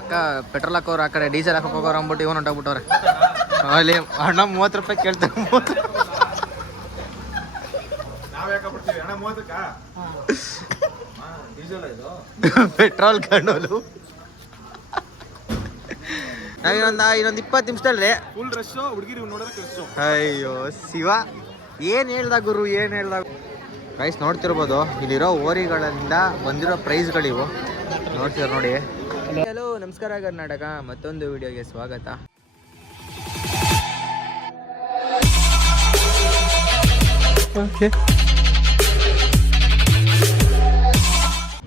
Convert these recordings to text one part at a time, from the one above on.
ಅಕ್ಕ ಪೆಟ್ರೋಲ್ ಹಾಕೋರು ಆ ಕಡೆ ಡೀಸೆಲ್ ಹಾಕೋ ಹೋಗೋರು ಅಂದ್ಬಿಟ್ಟು ಇವನು ಹೊಂಟೋಗ್ಬಿಟ್ಟವ್ರೆ. ಅಲ್ಲಿ ಅಣ್ಣ 30 ರೂಪಾಯಿ ಕೇಳ್ತಾರೆ. 30 ಪೆಟ್ರೋಲ್ ಕಂಡೋಲು ನಾವಿನ್ನೊಂದು 20 ನಿಮಿಷದಲ್ಲಿ ಫುಲ್ ರಶ್ ಹುಡುಗಿರಿ ನೋಡೋದಕ್ಕೆ ರಶ್. ಅಯ್ಯೋ ಶಿವ, ಏನು ಹೇಳ್ದ ಗುರು, ಏನು ಹೇಳ್ದ. ಪ್ರೈಸ್ ನೋಡ್ತಿರ್ಬೋದು, ಇಲ್ಲಿರೋ ಓರಿಗಳಿಂದ ಬಂದಿರೋ ಪ್ರೈಸ್ಗಳಿವು ನೋಡ್ತೀರ ನೋಡಿ. ಹಲೋ ನಮಸ್ಕಾರ ಕರ್ನಾಟಕ, ಮತ್ತೊಂದು ವಿಡಿಯೋಗೆ ಸ್ವಾಗತ.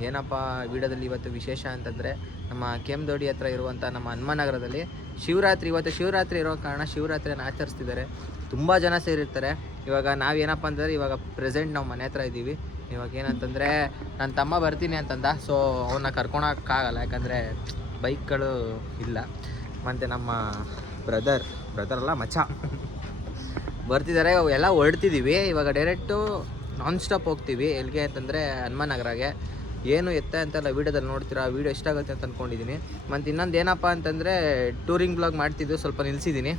ಏನಪ್ಪ ವಿಡಿಯೋದಲ್ಲಿ ಇವತ್ತು ವಿಶೇಷ ಅಂತಂದರೆ, ನಮ್ಮ ಕೆಮ್ಮದೋಡಿ ಹತ್ರ ಇರುವಂಥ ನಮ್ಮ ಹನುಮನಗರದಲ್ಲಿ ಶಿವರಾತ್ರಿ, ಇವತ್ತು ಶಿವರಾತ್ರಿ ಇರೋ ಕಾರಣ ಶಿವರಾತ್ರಿಯನ್ನು ಆಚರಿಸ್ತಿದ್ದಾರೆ. ತುಂಬ ಜನ ಸೇರಿರ್ತಾರೆ. ಇವಾಗ ನಾವೇನಪ್ಪ ಅಂತಂದರೆ, ಇವಾಗ ಪ್ರೆಸೆಂಟ್ ನಾವು ಮನೆ ಹತ್ರ ಇದ್ದೀವಿ. ಇವಾಗ ಏನಂತಂದರೆ ನನ್ನ ತಮ್ಮ ಬರ್ತೀನಿ ಅಂತಂದ, ಸೊ ಅವನ್ನ ಕರ್ಕೊಳಕ್ಕಾಗಲ್ಲ, ಯಾಕಂದರೆ ಬೈಕ್ಗಳು ಇಲ್ಲ. ಮತ್ತು ನಮ್ಮ ಬ್ರದರ್ ಅಲ್ಲ ಮಚ್ಚ ಬರ್ತಿದ್ದಾರೆ. ಎಲ್ಲ ಹೊರಡ್ತಿದ್ದೀವಿ. ಇವಾಗ ಡೈರೆಕ್ಟು ನಾನ್ ಸ್ಟಾಪ್ ಹೋಗ್ತೀವಿ. ಎಲ್ಲಿಗೆ ಅಂತಂದರೆ ಹನುಮನಗರಗೆ. ಏನು ಎತ್ತ ಅಂತೆಲ್ಲ ವೀಡಿಯೋದಲ್ಲಿ ನೋಡ್ತೀರಾ. ವೀಡಿಯೋ ಇಷ್ಟ ಆಗುತ್ತೆ ಅಂತ ಅಂದ್ಕೊಂಡಿದ್ದೀನಿ. ಮತ್ತು ಇನ್ನೊಂದು ಏನಪ್ಪ ಅಂತಂದರೆ, ಟೂರಿಂಗ್ ಬ್ಲಾಗ್ ಮಾಡ್ತಿದ್ದು ಸ್ವಲ್ಪ ನಿಲ್ಲಿಸಿದ್ದೀನಿ,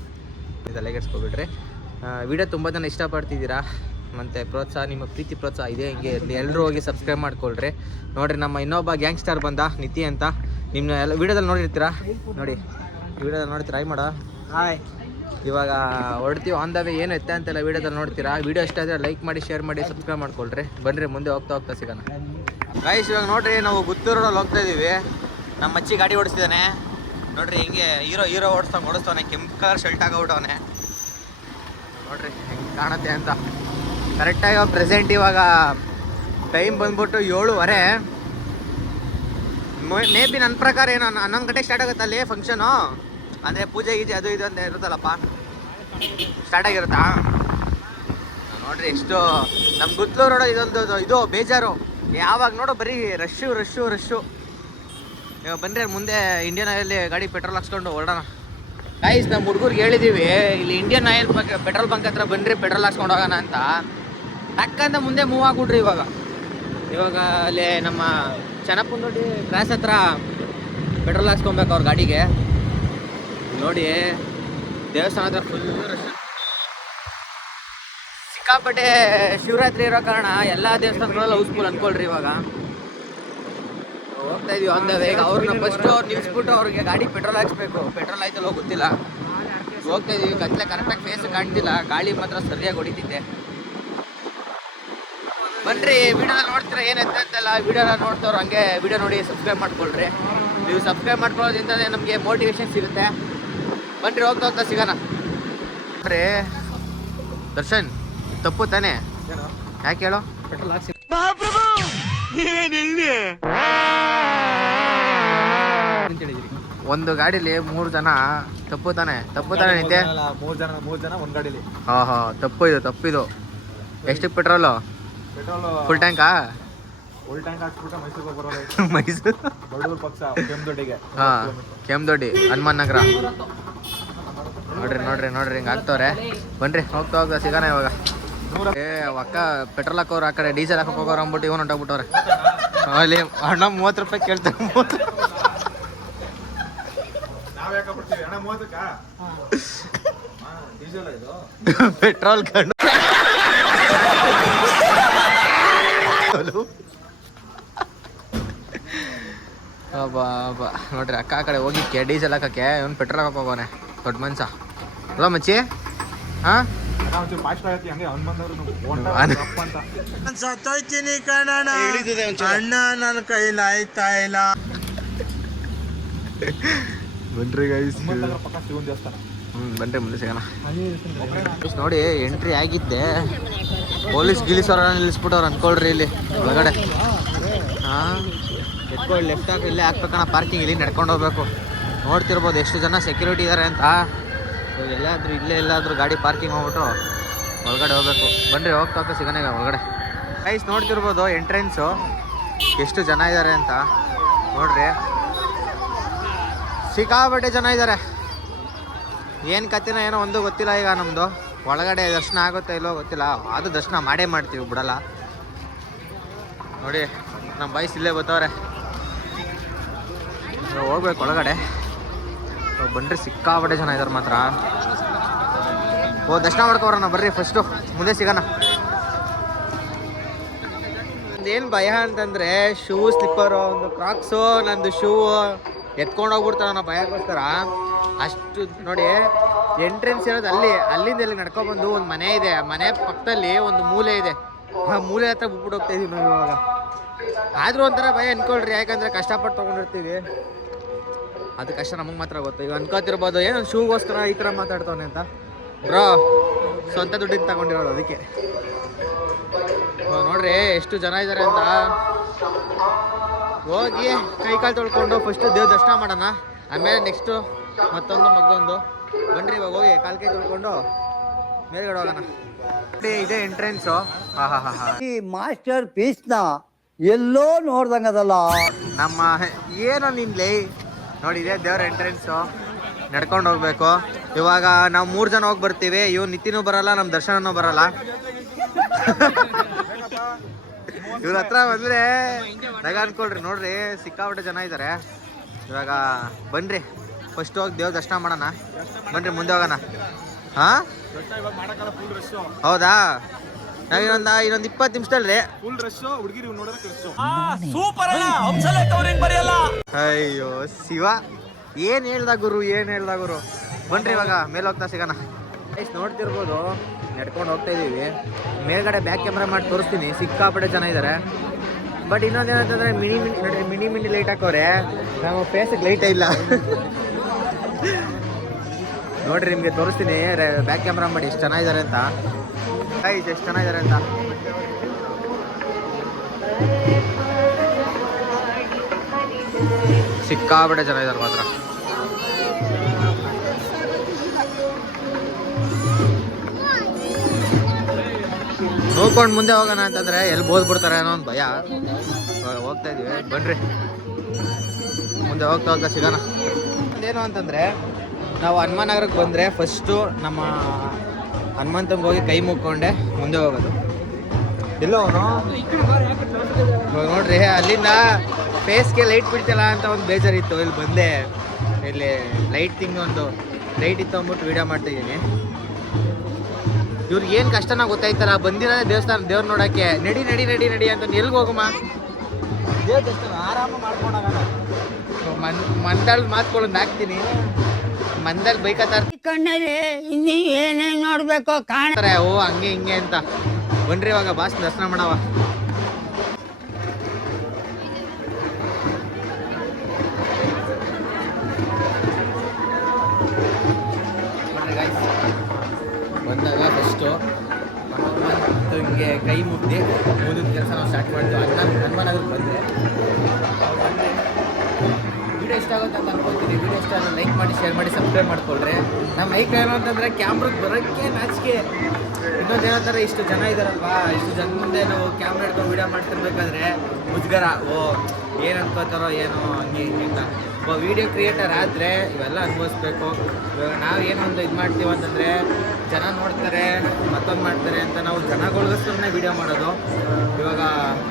ತಲೆಗೆಡ್ಸ್ಕೊಬಿಟ್ರೆ. ವೀಡಿಯೋ ತುಂಬ ಜನ ಇಷ್ಟಪಡ್ತಿದ್ದೀರಾ. ಮತ್ತು ಪ್ರೋತ್ಸಾಹ, ನಿಮ್ಮ ಪ್ರೀತಿ ಪ್ರೋತ್ಸಾಹ ಇದೆ ಹಿಂಗೆ ಇರಲಿ. ಎಲ್ಲರೂ ಹೋಗಿ ಸಬ್ಸ್ಕ್ರೈಬ್ ಮಾಡ್ಕೊಳ್ರಿ. ನೋಡಿರಿ, ನಮ್ಮ ಇನ್ನೊಬ್ಬ ಗ್ಯಾಂಗ್ಸ್ಟರ್ ಬಂದ, ನಿತಿ ಅಂತ. ನಿಮ್ಮ ಎಲ್ಲ ವೀಡಿಯೋದಲ್ಲಿ ನೋಡಿರ್ತೀರಾ. ನೋಡಿ ವೀಡಿಯೋದಲ್ಲಿ ನೋಡ್ತೀರಾ. ಹಾಯ್ ಮಾಡೋ. ಹಾಯ್. ಇವಾಗ ಹೊಡ್ತೀವಿ ಆನ್ ದ ವೇ. ಏನು ಎತ್ತ ಅಂತೆಲ್ಲ ವೀಡಿಯೋದಲ್ಲಿ ನೋಡ್ತೀರಾ. ವೀಡಿಯೋ ಇಷ್ಟ ಆದರೆ ಲೈಕ್ ಮಾಡಿ, ಶೇರ್ ಮಾಡಿ, ಸಬ್ಸ್ಕ್ರೈಬ್ ಮಾಡ್ಕೊಳ್ರಿ. ಬನ್ನಿರಿ, ಮುಂದೆ ಹೋಗ್ತಾ ಸಿಗೋಣ. ಗೈಸ್, ಇವಾಗ ನೋಡ್ರಿ, ನಾವು ಗುತ್ತೂರು ರೋಡಲ್ಲಿ ಹೋಗ್ತಾ ಇದ್ದೀವಿ. ನಮ್ಮ ಮಚ್ಚಿ ಗಾಡಿ ಓಡಿಸ್ತಿದ್ದಾನೆ ನೋಡ್ರಿ. ಹಿಂಗೆ ಹೀರೋ ಓಡಿಸ್ತಾನೆ. ಕೆಂಪು ಕಲರ್ ಶರ್ಟ್ ಹಾಕೋಬಿಟ್ಟವನೆ ನೋಡ್ರಿ, ಹೆಂಗೆ ಕಾಣುತ್ತೆ ಅಂತ. ಕರೆಕ್ಟಾಗಿ ಪ್ರೆಸೆಂಟ್ ಇವಾಗ ಟೈಮ್ ಬಂದ್ಬಿಟ್ಟು 7:15. ಮೇ ಬಿ ನನ್ನ ಪ್ರಕಾರ ಏನು 11 ಗಂಟೆಗೆ ಸ್ಟಾರ್ಟ್ ಆಗುತ್ತೆ ಅಲ್ಲಿ ಫಂಕ್ಷನು. ಅಂದರೆ ಪೂಜೆ ಗೀಜೆ ಅದು ಇದು ಅಂತ ಇರುತ್ತಲ್ಲಪ್ಪ, ಸ್ಟಾರ್ಟ್ ಆಗಿರುತ್ತಾ. ನೋಡ್ರಿ ಎಷ್ಟು ನಮ್ಮ ಗುತ್ತೂರು ರೋಡ್ ಇದೊಂದು ಇದು ಬೇಜಾರು. ಯಾವಾಗ ನೋಡೋ ಬರೀ ರಶ್ಶು. ಇವಾಗ ಬನ್ರಿ, ಮುಂದೆ ಇಂಡಿಯನ್ ಆಯಿಲ್ ಗಾಡಿ ಪೆಟ್ರೋಲ್ ಹಾಕ್ಸ್ಕೊಂಡು ಹೊರಡೋಣ. ಗೈಸ್, ನಮ್ಮ ಹುಡುಗರಿಗೆ ಹೇಳಿದ್ದೀವಿ, ಇಲ್ಲಿ ಇಂಡಿಯನ್ ಆಯಿಲ್ ಪೆಟ್ರೋಲ್ ಬಂಕ್ ಹತ್ರ ಬನ್ರಿ, ಪೆಟ್ರೋಲ್ ಹಾಕ್ಸ್ಕೊಂಡು ಹೋಗೋಣ ಅಂತ. ಟಕ್ಕಂತ ಮುಂದೆ ಮೂವ್ ಆಗ್ಬಿಟ್ರಿ. ಇವಾಗ ಅಲ್ಲಿ ನಮ್ಮ ಚೆನ್ನಪ್ಪನದೊಡ್ಡಿ ಕ್ರಾಸ್ ಹತ್ರ ಪೆಟ್ರೋಲ್ ಹಾಕ್ಸ್ಕೊಬೇಕು ಅವ್ರ ಗಾಡಿಗೆ. ನೋಡಿ, ದೇವಸ್ಥಾನ ಹತ್ರ ಫುಲ್ ರಶ್. ಸಿಕ್ಕಾಪಟ್ಟೆ ಶಿವರಾತ್ರಿ ಇರೋ ಕಾರಣ ಎಲ್ಲ ದೇವಸ್ಥಾನಗಳೆಲ್ಲ ಹೌಸ್ಫುಲ್ ಅನ್ಕೊಳ್ರಿ. ಇವಾಗ ಹೋಗ್ತಾ ಇದೀವಿ ಆನ್ ದ ವೇ. ಈಗ ಅವ್ರನ್ನ ಫಸ್ಟು ನಿಲ್ಲಿಸ್ಬಿಟ್ಟು ಅವ್ರಿಗೆ ಗಾಡಿ ಪೆಟ್ರೋಲ್ ಹಾಕ್ಸ್ಬೇಕು. ಪೆಟ್ರೋಲ್ ಆಯ್ತಲ್ಲ ಗೊತ್ತಿಲ್ಲ. ಹೋಗ್ತಾ ಇದೀವಿ. ಕತ್ಲೆ ಕರೆಕ್ಟಾಗಿ ಫೇಸ್ ಕಾಣ್ತಿಲ್ಲ, ಗಾಳಿ ಮಾತ್ರ ಸರಿಯಾಗಿ ಹೊಡಿತಿದ್ದೆ. ಬನ್ರಿ, ವಿಡಿಯೋದಲ್ಲಿ ನೋಡ್ತೀರಾ ಏನೈತೆ ಅಂತೆಲ್ಲ. ವಿಡಿಯೋನ ನೋಡ್ತವ್ರು ಹಂಗೆ ವಿಡಿಯೋ ನೋಡಿ ಸಬ್ಸ್ಕ್ರೈಬ್ ಮಾಡ್ಕೊಳ್ರಿ. ನೀವು ಸಬ್ಸ್ಕ್ರೈಬ್ ಮಾಡ್ಕೊಳ್ಳೋದ್ರಿಂದ ನಮಗೆ ಮೋಟಿವೇಶನ್ ಸಿಗುತ್ತೆ. ಬನ್ರಿ, ಹೋಗ್ತಾ ಸಿಗೋಣ. ಬನ್ರಿ. ದರ್ಶನ್, ತಪ್ಪು ತಾನೆ? ಯಾಕೆ ಹೇಳೋ? ಪೆಟ್ರೋಲ್ ಹಾಕ್ಸಿ. ಒಂದು ಗಾಡಿಲಿ 3 ಜನ, ತಪ್ಪು ತಾನೆ ನಿಂತೆ? 3 ಜನ ಒಂದು ಗಾಡಿಲಿ. ಹಾ, ತಪ್ಪಿದು. ಎಷ್ಟಕ್ಕೆ ಪೆಟ್ರೋಲು? ಫುಲ್ ಟ್ಯಾಂಕಾ? ಫುಲ್ ಟ್ಯಾಂಕ್ ಹಾಕ್ಸ್ಬಿಟ್ಟು ಮೈಸೂರಿಗೆ ಬರೋದು. ಮೈಸೂರು ಬಡೂರು ಪಕ್ಷ ಕೆಮ್ಮದೊಡ್ಡಿಗೆ. ಕೆಮ್ಮದೊಡ್ಡಿ ಹನುಮನಗರ. ನೋಡ್ರಿ ಹಿಂಗೆ ಆಗ್ತವ್ರೆ. ಬನ್ರಿ, ಹೋಗ್ತಾ ಸಿಗೋಣ ಇವಾಗ. ಅಕ್ಕ ಪೆಟ್ರೋಲ್ ಹಾಕೋರು ಆ ಕಡೆ ಡೀಸೆಲ್ ಹಾಕೋ ಹೋಗೋರು ಅಂದ್ಬಿಟ್ಟು ಇವನು ಹೊಂಟೋಗ್ಬಿಟ್ಟವ್ರೆ. ಅಲ್ಲಿ ಅಣ್ಣ 30 ರೂಪಾಯಿ ಕೇಳ್ತಾರೆ. 30 ಪೆಟ್ರೋಲ್ ಕಂಡು ನೋಡ್ರಿ, ಅಕ್ಕ ಆ ಕಡೆ ಹೋಗಿ ಡೀಸೆಲ್ ಹಾಕಕ್ಕೆ ಇವನು ಪೆಟ್ರೋಲ್ ಹಾಕಕ್ಕೆ ಹೋಗೋನೆ. ದೊಡ್ಡ ಮನ್ಸ ಅಲ್ಲ ಮಚ್ಚಿ. ಹಾಂ, ಸತ್ತೋಯ್ತೀನಿ ಕಣಣ್ಣ, ಅಣ್ಣ ನನ್ನ ಕೈಲಿ ಆಯ್ತಾ ಇಲ್ಲ. ಬನ್ರಿ ಗೈಸ್, ಬನ್ರಿ ಮುಂದೆ ಸಿಗೋಣ. ನೋಡಿ, ಎಂಟ್ರಿ ಆಗಿದ್ದೆ. ಪೊಲೀಸ್ ಗಿಲೀಸವ್ರ ನಿಲ್ಲಿಸ್ಬಿಟ್ಟವ್ರು ಅನ್ಕೊಳ್ರಿ ಇಲ್ಲಿ ಒಳಗಡೆ. ಹಾಂ, ಎತ್ಕೊಳ್ಳಿ, ಲೆಫ್ಟ್ ಹಾಕಿ ಇಲ್ಲೇ ಹಾಕ್ಬೇಕಣ್ಣ ಪಾರ್ಕಿಂಗ್. ಇಲ್ಲಿ ನಡ್ಕೊಂಡು ಹೋಗ್ಬೇಕು. ನೋಡ್ತಿರ್ಬೋದು ಎಷ್ಟು ಜನ ಸೆಕ್ಯೂರಿಟಿ ಇದ್ದಾರೆ ಅಂತ. ಎಲ್ಲಾದರೂ ಗಾಡಿ ಪಾರ್ಕಿಂಗ್ ಹೋಗ್ಬಿಟ್ಟು ಒಳಗಡೆ ಹೋಗ್ಬೇಕು. ಬನ್ರಿ, ಹೋಗ್ತಾ ಸಿಗೋಣ ಈಗ ಒಳಗಡೆ. ಗೈಸ್, ನೋಡ್ತಿರ್ಬೋದು ಎಂಟ್ರೆನ್ಸು ಎಷ್ಟು ಜನ ಇದ್ದಾರೆ ಅಂತ. ನೋಡ್ರಿ, ಸಿಕ್ಕಾಪಟ್ಟೆ ಜನ ಇದ್ದಾರೆ. ಏನು ಕತ್ತಿನ ಏನೋ ಒಂದು ಗೊತ್ತಿಲ್ಲ. ಈಗ ನಮ್ಮದು ಒಳಗಡೆ ದರ್ಶನ ಆಗುತ್ತೋ ಇಲ್ಲೋ ಗೊತ್ತಿಲ್ಲ. ಅದು ದರ್ಶನ ಮಾಡೇ ಮಾಡ್ತೀವಿ, ಬಿಡಲ್ಲ. ನೋಡಿ, ನಮ್ಮ ಬಾಯ್ಸ್ ಇಲ್ಲೇ ಬರ್ತಾವ್ರೆ. ಹೋಗ್ಬೇಕು ಒಳಗಡೆ. ಬನ್ರಿ, ಸಿಕ್ಕಾಪಟ್ಟೆ ಜನ ಇದಾರೆ ಮಾತ್ರ. ದರ್ಶನ ಮಾಡ್ಕೊಬರೋಣ ಬರ್ರಿ ಫಸ್ಟು, ಮುಂದೆ ಸಿಗೋಣ. ಏನು ಭಯ ಅಂತಂದರೆ ಶೂ ಸ್ಲಿಪ್ಪರು, ಒಂದು ಕ್ರಾಕ್ಸು, ನಂದು ಶೂ ಎತ್ಕೊಂಡು ಹೋಗ್ಬಿಡ್ತಾರೆ ನಾವು ಭಯಕ್ಕೋಸ್ಕರ. ಅಷ್ಟು ನೋಡಿ, ಎಂಟ್ರೆನ್ಸ್ ಇರೋದು ಅಲ್ಲಿಂದ ಎಲ್ಲಿ ನಡ್ಕೊಬಂದು ಒಂದು ಮನೆ ಇದೆ, ಮನೆ ಪಕ್ಕದಲ್ಲಿ ಒಂದು ಮೂಲೆ ಇದೆ, ಆ ಮೂಲೆ ಹತ್ರ ಬಿಟ್ಬಿಟ್ಟು ಹೋಗ್ತಾ ಇದೀವಿ ನಾವು ಇವಾಗ. ಆದರೂ ಒಂಥರ ಭಯ ಅನ್ಕೊಳ್ರಿ, ಯಾಕಂದರೆ ಕಷ್ಟಪಟ್ಟು ತೊಗೊಂಡಿರ್ತೀವಿ, ಅದು ಕಷ್ಟ ನಮಗೆ ಮಾತ್ರ ಗೊತ್ತು. ಈಗ ಅನ್ಕೋತಿರ್ಬೋದು ಏನೋ ಶೂಗೋಸ್ಕರ ಈ ಥರ ಮಾತಾಡ್ತಾನೆ ಅಂತ. ಬ್ರೋ, ಸ್ವಂತ ದುಡ್ಡಿಂದ ತಗೊಂಡಿರೋದು ಅದಕ್ಕೆ. ನೋಡ್ರಿ ಎಷ್ಟು ಜನ ಇದ್ದಾರೆ ಅಂತ. ಹೋಗಿ ಕೈಕಾಲು ತೊಳ್ಕೊಂಡು ಫಸ್ಟು ದೇವ್ರ ದರ್ಶನ ಮಾಡೋಣ, ಆಮೇಲೆ ನೆಕ್ಸ್ಟು ಮತ್ತೊಂದು. ಬನ್ರಿ ಇವಾಗ ಹೋಗಿ ಕಾಲು ಕೈ ತೊಳ್ಕೊಂಡು ಮೇಲ್ಗಡೆ ಹೋಗೋಣ. ಇದೇ ಎಂಟ್ರೆನ್ಸು. ಈ ಮಾಸ್ಟರ್ ಪೀಸ್ನ ಎಲ್ಲೋ ನೋಡ್ದಂಗದಲ್ಲ ನಮ್ಮ ಏನೋ ನಿನ್ಲೆ ನೋಡಿ, ಇದೇ ದೇವ್ರ ಎಂಟ್ರೆನ್ಸು. ನಡ್ಕೊಂಡು ಹೋಗ್ಬೇಕು. ಇವಾಗ ನಾವು 3 ಜನ ಹೋಗಿ ಬರ್ತೀವಿ. ನಿತಿನೂ ಬರಲ್ಲ, ನಮ್ಮ ದರ್ಶನನೂ ಬರಲ್ಲ. ಇವ್ರ ಹತ್ರ ಬಂದ್ರೆ ನಗ ಅನ್ಕೊಳ್ರಿ. ನೋಡ್ರಿ ಸಿಕ್ಕಾಪಟ್ಟೆ ಜನ ಇದ್ದಾರೆ. ಇವಾಗ ಬನ್ರಿ ಫಸ್ಟ್ ಹೋಗಿ ದೇವ್ರ ದರ್ಶನ ಮಾಡೋಣ. ಬನ್ರಿ ಮುಂದೆ ಹೋಗೋಣ. ಹೌದಾ, ನಾವ್ ಇನ್ನೊಂದು 20 ನಿಮಿಷದಲ್ಲಿ ಅಯ್ಯೋ ಶಿವ, ಏನ್ ಹೇಳ್ದ ಗುರು. ಬನ್ರಿ ಇವಾಗ ಮೇಲೆ ಹೋಗ್ತಾ ಸಿಗೋಣ. ನೋಡ್ತಿರ್ಬೋದು, ನಡ್ಕೊಂಡು ಹೋಗ್ತಾ ಇದೀವಿ. ಮೇಲ್ಗಡೆ ಬ್ಯಾಕ್ ಕ್ಯಾಮ್ರಾ ಮಾಡಿ ತೋರಿಸ್ತೀನಿ, ಸಿಕ್ಕಾಪಟ್ಟೆ ಜನ ಇದ್ದಾರೆ. ಬಟ್ ಇನ್ನೊಂದೇನಂತಂದ್ರೆ ಮಿನಿ ಲೈಟ್ ಹಾಕೋರೆ, ನಮ್ಮ ಫೇಸಿಗೆ ಲೈಟೇ ಇಲ್ಲ. ನೋಡ್ರಿ ನಿಮಗೆ ತೋರಿಸ್ತೀನಿ ಬ್ಯಾಕ್ ಕ್ಯಾಮ್ರಾ ಮಾಡಿ ಎಷ್ಟು ಚೆನ್ನಾಗಿದ್ದಾರೆ ಅಂತ. ಎಷ್ಟು ಚೆನ್ನಾಗಿದ್ದಾರೆ ಅಂತ. ಸಿಕ್ಕಾಪಟ್ಟೆ ಜನ ಇದ್ದಾರೆ ಮಾತ್ರ. ನೋಡ್ಕೊಂಡು ಮುಂದೆ ಹೋಗೋಣ ಅಂತಂದ್ರೆ ಎಲ್ಲಿ ಬೋದ್ಬಿಡ್ತಾರೆ ಅನ್ನೋ ಒಂದು ಭಯ. ಹೋಗ್ತಾ ಇದೀವಿ, ಬನ್ರಿ ಮುಂದೆ ಹೋಗ್ತಾ ಸಿಗೋಣ. ಏನು ಅಂತಂದ್ರೆ ನಾವು ಹನುಮಾನ್ ನಗರಕ್ಕೆ ಬಂದರೆ ಫಸ್ಟು ನಮ್ಮ ಹನುಮಂತಂಗೆ ಹೋಗಿ ಕೈ ಮುಕ್ಕೊಂಡೆ ಮುಂದೆ ಹೋಗೋದು. ಎಲ್ಲೋ ಅವನು ನೋಡ್ರಿ, ಅಲ್ಲಿಂದ ಫೇಸ್ಗೆ ಲೈಟ್ ಬಿಡ್ತಿಲ್ಲ ಅಂತ ಒಂದು ಬೇಜಾರಿತ್ತು. ಇಲ್ಲಿ ಬಂದೆ, ಇಲ್ಲಿ ಲೈಟ್ ಒಂದು ಲೈಟ್ ಇತ್ತು ಅಂದ್ಬಿಟ್ಟು ವೀಡಿಯೋ ಮಾಡ್ತಾಯಿದ್ದೀನಿ. ಇವ್ರಿಗೆ ಏನು ಕಷ್ಟನ ಗೊತ್ತಾಯ್ತಲ್ಲ, ಬಂದಿರೋದೇ ದೇವ್ರ ನೋಡೋಕ್ಕೆ. ನಡಿ ಅಂತ ಎಲ್ಗೆ ಹೋಗಮ್ಮ, ದೇವ್ರ ದೇವಸ್ಥಾನ ಆರಾಮ ಮಾಡ್ಕೊಂಡಾಗ ಮಂದಲ್ಲಿ ಮಾತ್ಕೊಳ್ಳೋದು ಹಾಕ್ತೀನಿ. ಮಂದಲ್ಲಿ ಕಣ್ಣಲ್ಲಿ ಇನ್ನೀ ಏನೇನು ನೋಡ್ಬೇಕು ಕಾಣ್ತಾರೆ. ಓ ಹಂಗೆ ಹಿಂಗೆ ಅಂತ. ಬನ್ರಿ ಇವಾಗ ಬಾಸ್ ದರ್ಶನ ಮಾಡವ. ಬಂದಾಗ ಫಸ್ಟು ಹಿಂಗೆ ಕೈ ಮುಗ್ದು ಓದಿದ ಕೆಲಸ ನಾವು ಸ್ಟಾರ್ಟ್ ಮಾಡಿದ್ವಿ. ಹನುಮಾನ್ ನಗರಕ್ಕೆ ಬಂದರೆ ವಿಡಿಯೋ ಇಷ್ಟ ಆಗುತ್ತೆ ಅಂತ ಅನ್ಕೊಳ್ತೀನಿ. ವಿಡಿಯೋ ಇಷ್ಟ ಆದರೆ ಲೈಕ್ ಮಾಡಿ, ಶೇರ್ ಮಾಡಿ, ಸಬ್ಸ್ಕ್ರೈಬ್ ಮಾಡ್ಕೊಳ್ರಿ. ನಮ್ಮ ಲೈಕ್ ಏನು ಅಂತಂದರೆ ಕ್ಯಾಮ್ರಾಗೆ ಬರೋಕ್ಕೆ ನಾಚಿಕೆ. ಇನ್ನೊಂದು ಏನಂತಾರೆ, ಇಷ್ಟು ಜನ ಇದ್ದಾರಲ್ವಾ, ಇಷ್ಟು ಜನ ಮುಂದೆ ನಾವು ಕ್ಯಾಮ್ರಾ ಹಿಡ್ಕೊಂಡು ವೀಡಿಯೋ ಮಾಡ್ತಿರ್ಬೇಕಾದ್ರೆ ಮುಜುಗರ. ಏನು ಅನ್ಕೋತಾರೋ ಏನೋ ಹಂಗೆ ಅಂತ. ವೀಡಿಯೋ ಕ್ರಿಯೇಟರ್ ಆದರೆ ಇವೆಲ್ಲ ಅನುಭವಿಸ್ಬೇಕು. ಇವಾಗ ನಾವು ಏನೊಂದು ಇದು ಮಾಡ್ತೀವಿ ಅಂತಂದರೆ ಜನ ನೋಡ್ತಾರೆ, ಮತ್ತೊಂದು ಮಾಡ್ತಾರೆ ಅಂತ ನಾವು ಜನಗಳಿಗೋಸ್ಕರನೇ ವೀಡಿಯೋ ಮಾಡೋದು. ಇವಾಗ